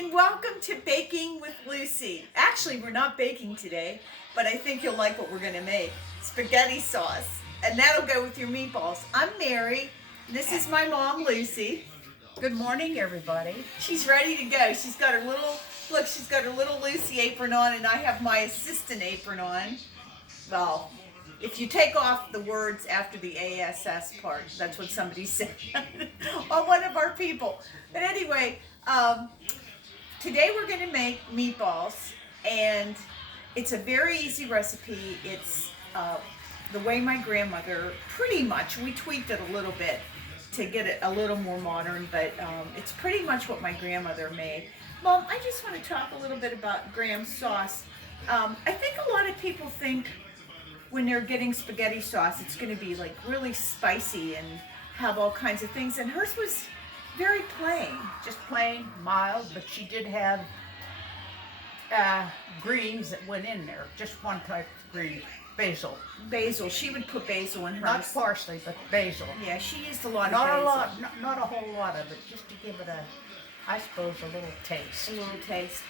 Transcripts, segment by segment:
and welcome to Baking with Lucy. Actually, we're not baking today, but I think you'll like what we're going to make. Spaghetti sauce, and that'll go with your meatballs. I'm Mary. This is my mom, Lucy. Good morning, everybody. She's ready to go. She's got her little Lucy apron on, and I have my assistant apron on. Well, if you take off the words after the ASS part, that's what somebody said on one of our people. But anyway, today we're going to make meatballs, and it's a very easy recipe. It's the way my grandmother, pretty much, we tweaked it a little bit to get it a little more modern, but it's pretty much what my grandmother made. Mom, I just want to talk a little bit about Graham's sauce. I think a lot of people think when they're getting spaghetti sauce, it's going to be like really spicy and have all kinds of things, and hers was very plain. Just plain, mild, but she did have greens that went in there. Just one type of green, basil. Basil. She would put basil in hers. Not parsley, but basil. Yeah, she used a lot Not of basil. a lot, not a whole lot of it, just to give it I suppose, a little taste. A little taste.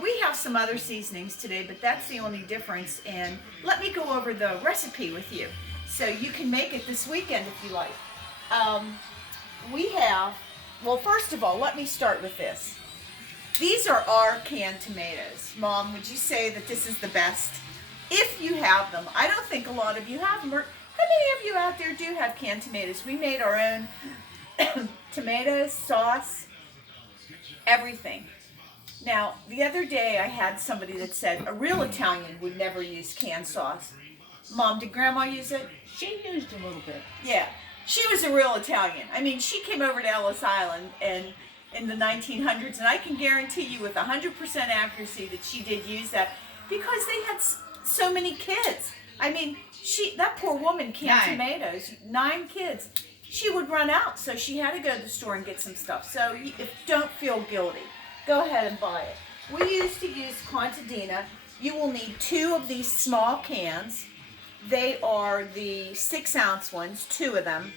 We have some other seasonings today, but that's the only difference. And let me go over the recipe with you, so you can make it this weekend if you like. We have, well, first of all, let me start with this. These are our canned tomatoes. Mom, would you say that this is the best? If you have them. I don't think a lot of you have them. How many of you out there do have canned tomatoes? We made our own tomatoes, sauce, everything. Now, the other day I had somebody that said a real Italian would never use canned sauce. Mom, did Grandma use it? She used a little bit. Yeah. She was a real Italian. I mean, she came over to Ellis Island and in the 1900s, and I can guarantee you with 100% accuracy that she did use that because they had so many kids. I mean, that poor woman canned tomatoes, 9 kids. She would run out, so she had to go to the store and get some stuff. So don't feel guilty. Go ahead and buy it. We used to use Contadina. You will need 2 of these small cans. They are the 6-ounce ones, 2 of them.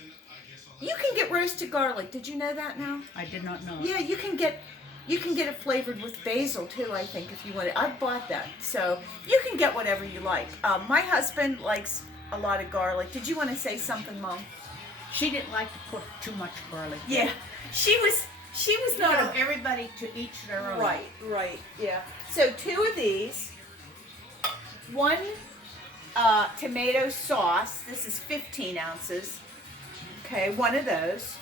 You can get roasted garlic. Did you know that now? I did not know. Yeah, you can get it flavored with basil too, I think, if you want it. I bought that. So you can get whatever you like. My husband likes a lot of garlic. Did you want to say something, Mom? She didn't like to put too much garlic. Yeah, she was not everybody to each their own. Right, yeah. So 2 of these, 1 tomato sauce. This is 15 ounces. Okay, 1 of those.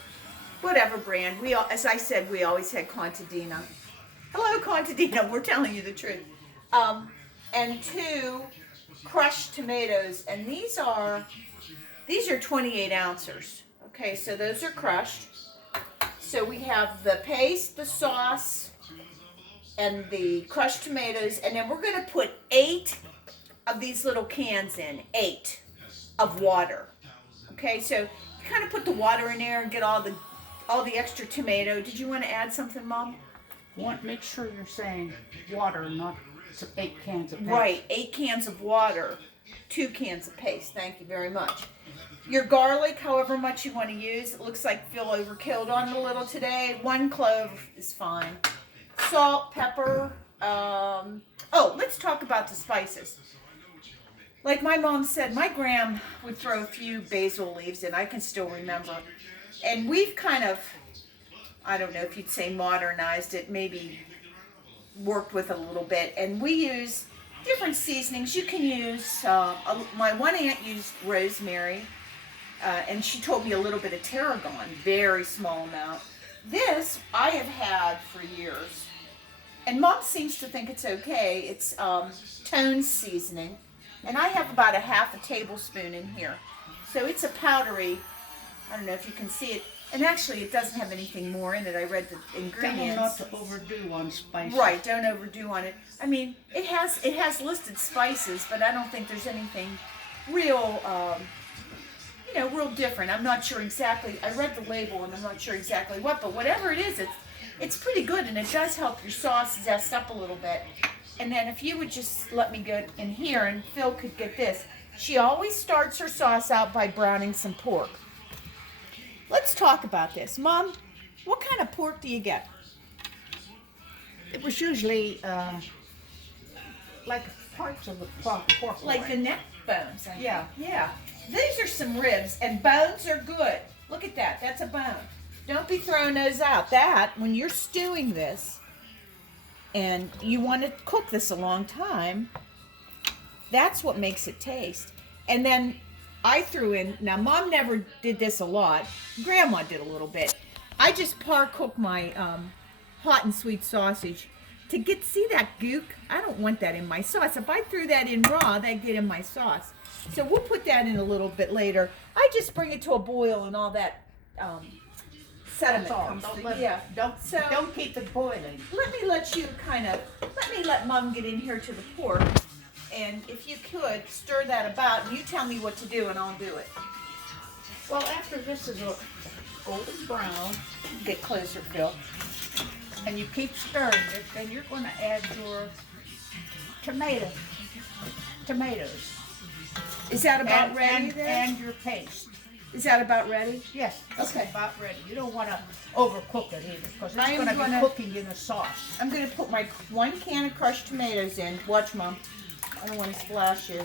Whatever brand. As I said, we always had Contadina. Hello, Contadina. We're telling you the truth. And 2 crushed tomatoes, and these are 28 ounces. Okay, so those are crushed. So we have the paste, the sauce, and the crushed tomatoes, and then we're going to put 8 of these little cans in, 8 of water. Okay, so you kind of put the water in there and get all the extra tomato. Did you want to add something, Mom? Make sure you're saying water, not 8 cans of paste. Right, 8 cans of water, 2 cans of paste. Thank you very much. Your garlic, however much you want to use. It looks like Phil overkilled on it a little today. 1 clove is fine. Salt, pepper. Let's talk about the spices. Like my mom said, my gram would throw a few basil leaves in. I can still remember. And we've kind of, I don't know if you'd say modernized it, maybe worked with a little bit. And we use different seasonings. You can use, my one aunt used rosemary. And she told me a little bit of tarragon, very small amount. This I have had for years, and Mom seems to think it's okay. It's Tone seasoning, and I have about a half a tablespoon in here. So it's a powdery, I don't know if you can see it, and actually it doesn't have anything more in it. I read the ingredients. Not to overdo on spices. Right, don't overdo on it. I mean, it has listed spices, but I don't think there's anything real real different. I'm not sure exactly. I read the label and I'm not sure exactly what, but whatever it is, it's pretty good, and it does help your sauce zest up a little bit. And then if you would just let me go in here and Phil could get this. She always starts her sauce out by browning some pork. Let's talk about this. Mom, what kind of pork do you get? It was usually like parts of the pork. Like the neck bones. I think. Yeah. Yeah. These are some ribs, and bones are good. Look at that. That's a bone. Don't be throwing those out. That, when you're stewing this, and you want to cook this a long time, that's what makes it taste. And then I threw in, now Mom never did this a lot. Grandma did a little bit. I just par-cook my hot and sweet sausage to see that gook. I don't want that in my sauce. If I threw that in raw, that'd get in my sauce. So we'll put that in a little bit later. I just bring it to a boil and all that sediment comes through. Don't keep it boiling. Let me let Mom get in here to the pork. And if you could, stir that about, and you tell me what to do, and I'll do it. Well, after this is a golden brown, Get closer, Phil. and you keep stirring it, then you're going to add your tomatoes. Is that about ready then? And your paste. Is that about ready? Yes, it's Okay. about ready. You don't want to overcook it either, because I it's am going to be gonna- cooking in the sauce. I'm going to put my 1 can of crushed tomatoes in. Watch, Mom. I don't want to splash you.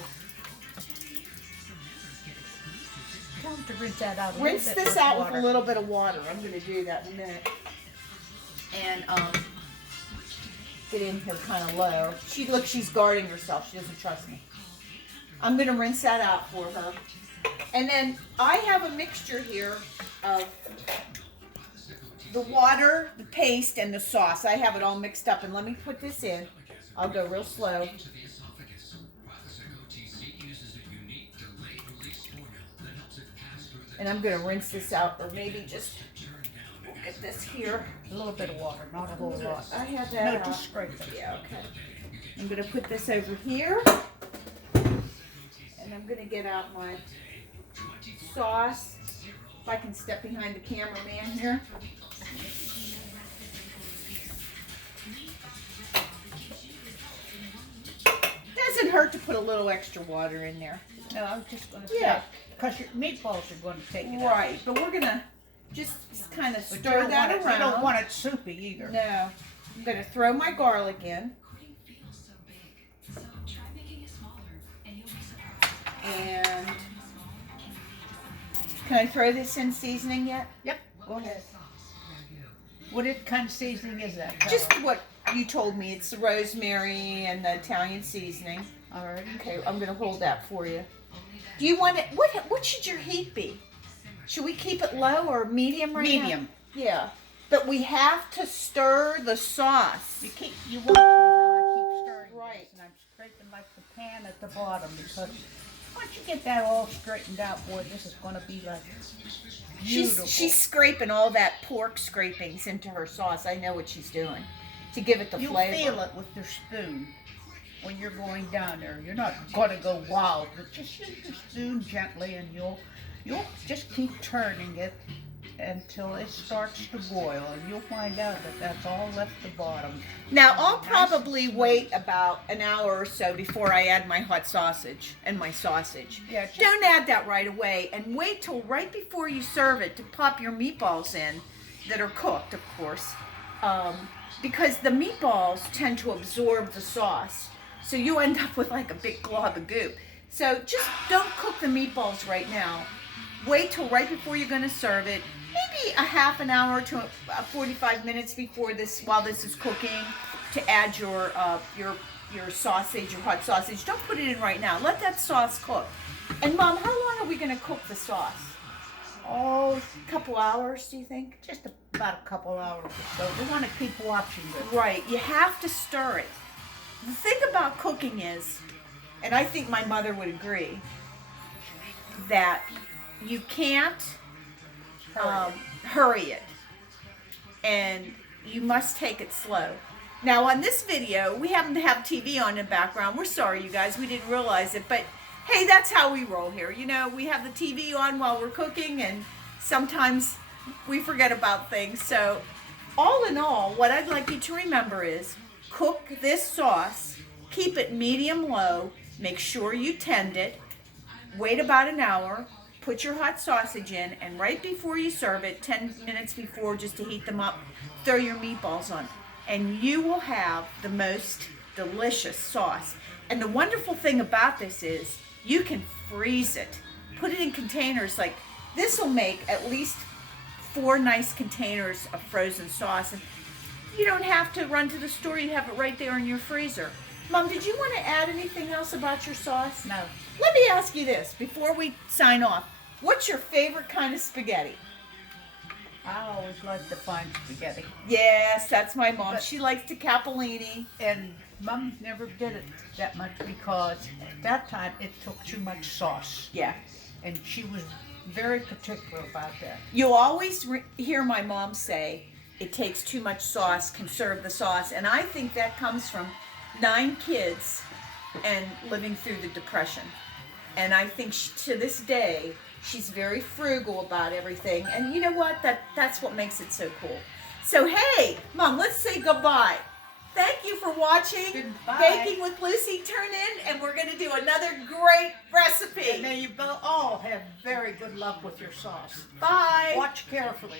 Tell them to rinse that out. Rinse this out with a little bit of water. I'm going to do that in a minute. And get in here kind of low. She's guarding herself. She doesn't trust me. I'm going to rinse that out for her. And then I have a mixture here of the water, the paste, and the sauce. I have it all mixed up. And let me put this in. I'll go real slow. And I'm going to rinse this out, or maybe just get this here. A little bit of water, not a whole lot. I have that. No, just scrape it. Yeah, okay. I'm going to put this over here. And I'm going to get out my sauce. If I can step behind the cameraman here. Doesn't hurt to put a little extra water in there. No, I was just going to Yeah. say, because your meatballs are going to take it out. Right, but we're going to just kind of But stir that around. You don't want it soupy either. No. I'm going to throw my garlic in. And can I throw this in seasoning yet? Yep, go ahead. What kind of seasoning is that? Just what you told me. It's the rosemary and the Italian seasoning. All right. Okay, I'm going to hold that for you. Do you want it? What should your heat be? Should we keep it low or medium right now? Medium. Yeah. But we have to stir the sauce. You watch me how I keep stirring Right. this, and I'm scraping like the pan at the bottom, because once you get that all straightened out, boy, this is going to be like beautiful. She's scraping all that pork scrapings into her sauce. I know what she's doing to give it the You'll flavor. feel it with your spoon when you're going down there. You're not going to go wild, but just use your spoon gently, and you'll just keep turning it until it starts to boil, and you'll find out that that's all left the bottom. Now, I'll probably wait about an hour or so before I add my hot sausage and my sausage. Yeah, just- Don't add that right away, and wait till right before you serve it to pop your meatballs in that are cooked, of course, because the meatballs tend to absorb the sauce, so you end up with like a big glob of goop. So just don't cook the meatballs right now. Wait till right before you're going to serve it. Maybe a half an hour to 45 minutes while this is cooking, to add your sausage, your hot sausage. Don't put it in right now. Let that sauce cook. And Mom, how long are we going to cook the sauce? Oh, a couple hours, do you think? Just about a couple hours or so. We want to keep watching this. Right. You have to stir it. The thing about cooking is, and I think my mother would agree, that you can't hurry it, and you must take it slow. Now on this video, we happen to have TV on in the background. We're sorry, you guys, we didn't realize it, but hey, that's how we roll here. You know, we have the TV on while we're cooking, and sometimes we forget about things. So all in all, what I'd like you to remember is cook this sauce, keep it medium low, make sure you tend it, wait about an hour, put your hot sausage in, and right before you serve it, 10 minutes before, just to heat them up, throw your meatballs on. and you will have the most delicious sauce. And the wonderful thing about this is you can freeze it. Put it in containers. Like, this will make at least 4 nice containers of frozen sauce. And you don't have to run to the store. You have it right there in your freezer. Mom, did you want to add anything else about your sauce? No. Let me ask you this before we sign off. What's your favorite kind of spaghetti? I always like the fine spaghetti. Yes, that's my mom. But- She likes the capellini. And Mom never did it that much because at that time it took too much sauce. Yeah. And she was very particular about that. You'll always hear my mom say, it takes too much sauce, conserve the sauce. And I think that comes from 9 kids and living through the Depression. And I think to this day, she's very frugal about everything. And you know what? That's what makes it so cool. So, hey, Mom, let's say goodbye. Thank you for watching Goodbye. Baking with Lucy. Turn in, and we're going to do another great recipe. And may you all have very good luck with your sauce. Bye. Watch carefully.